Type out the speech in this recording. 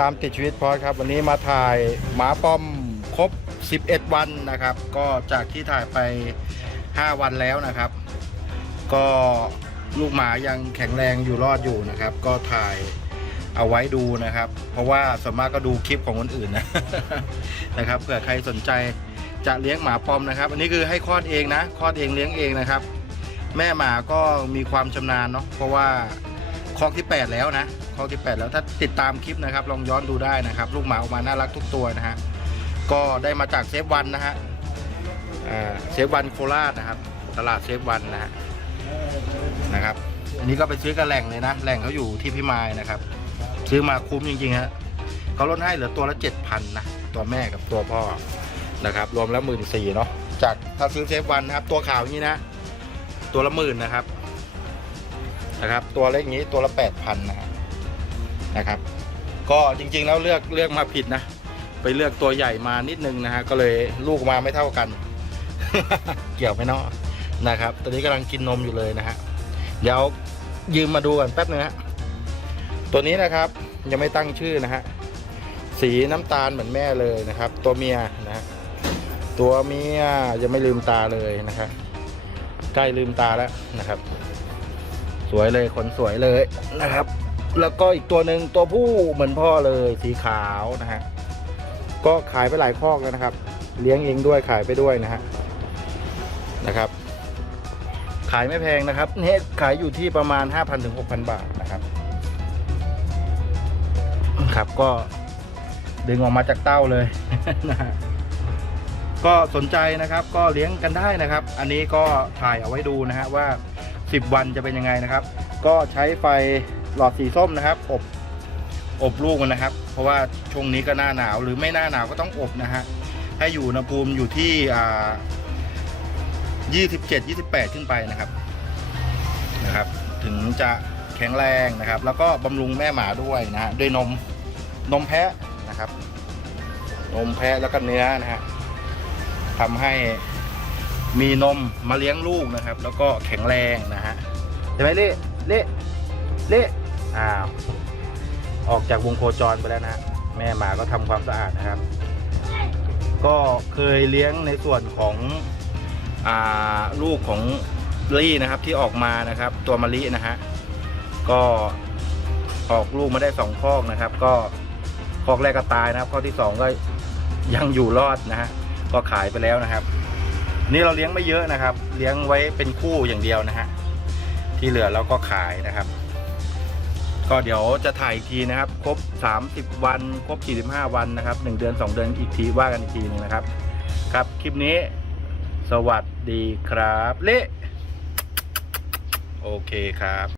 ตามติดชีวิตพอดครับ วันนี้มาถ่ายหมาป้อมครบ 11 วันนะครับ ก็จากที่ถ่ายไป 5 วันแล้วนะครับ ก็ลูกหมายังแข็งแรงอยู่รอดอยู่นะครับ ก็ถ่ายเอาไว้ดูนะครับ เพราะว่าส่วนมากก็ดูคลิปของคนอื่นนะนะครับเผื่อใครสนใจจะเลี้ยงหมาปอมนะครับ อันนี้คือให้คลอดเองนะคลอดเองเลี้ยงเองนะครับ แม่หมาก็มีความชำนาญเนาะเพราะว่า คอกที่ 8 แล้วนะคอกที่ 8 แล้วถ้าติดตามคลิปนะครับ ลองย้อนดูได้นะครับ ลูกหมาออกมาน่ารักทุกตัวนะฮะก็ได้มาจากเซฟวันนะฮะเซฟวันโคราชนะครับ ตลาดเซฟวันนะฮะนะครับ อันนี้ก็ไปซื้อกับแหล่งเลยนะแหล่งเขาอยู่ที่พิมายนะครับ ซื้อมาคุ้มจริงๆฮะเขาลดให้เหลือตัวละ7,000นะตัวแม่กับตัวพ่อนะครับ รวมแล้วหมื่นสี่เนาะจากถ้าซื้อเซฟวันนะครับ ตัวขาวนี้นะ ตัวละหมื่นนะครับ นะครับ ตัวเล็กอย่างนี้ตัวละแปดพันนะฮะนะครับ ก็จริงๆแล้วเลือกเลือกมาผิดนะ ไปเลือกตัวใหญ่มานิดนึงนะฮะก็เลยลูกมาไม่เท่ากัน เกี่ยวไมเนาะนะครับตอนนี้กำลังกินนมอยู่เลยนะฮะเดี๋ยวยืมมาดูกันแป๊บนึงฮะตัวนี้นะครับยังไม่ตั้งชื่อนะฮะสีน้ำตาลเหมือนแม่เลยนะครับ ตัวเมียนะฮะตัวเมียยังไม่ลืมตาเลยนะครับใกล้ลืมตาแล้วนะครับ สวยเลยคนสวยเลยนะครับ แล้วก็อีกตัวหนึ่งตัวผู้เหมือนพ่อเลยสีขาวนะฮะก็ขายไปหลายคอกแล้วนะครับ เลี้ยงเองด้วยขายไปด้วยนะฮะนะครับ ขายไม่แพงนะครับเนี่ยขายอยู่ที่ประมาณ 5,000ถึง6,000 บาทนะครับ ครับก็ดึงออกมาจากเต้าเลยนะฮะก็สนใจนะครับก็เลี้ยงกันได้นะครับ อันนี้ก็ถ่ายเอาไว้ดูนะฮะว่า 10 วันจะเป็นยังไงนะครับ ก็ใช้ไฟหลอดสีส้มนะครับ อบอบลูกมันนะครับ เพราะว่าช่วงนี้ก็หน้าหนาวหรือไม่หน้าหนาวก็ต้องอบนะฮะให้อยู่อุณหภูมิอยู่ที่อ่า27 28 ขึ้นไปนะครับนะครับ ถึงจะแข็งแรงนะครับ แล้วก็บำรุงแม่หมาด้วยนะฮะด้วยนมนมแพะนะครับ นมแพะแล้วก็เนื้อนะฮะทำให้ มีนมมาเลี้ยงลูกนะครับ แล้วก็แข็งแรงนะฮะใช่ไหมเละเละเละอ้าวออกจากวงโคจรไปแล้วนะแม่หมาก็ทำความสะอาดนะครับ ก็เคยเลี้ยงในส่วนของอลูกของลี่นะครับที่ออกมานะครับ ตัวมะลินะฮะก็ออกลูกมาได้สองคอกนะครับ ก็คอกแรกก็ตายนะครับคอกที่สองก็ยังอยู่รอดนะฮะก็ขายไปแล้วนะครับ นี่เราเลี้ยงไม่เยอะนะครับ เลี้ยงไว้เป็นคู่อย่างเดียวนะฮะที่เหลือเราก็ขายนะครับ ก็เดี๋ยวจะถ่ายอีกทีนะครับ ครบ 30 วัน ครบ 45 วันนะครับ 1 เดือน 2 เดือนอีกทีว่ากันอีกทีนึงนะครับ ครับคลิปนี้ สวัสดีครับ เละโอเคครับ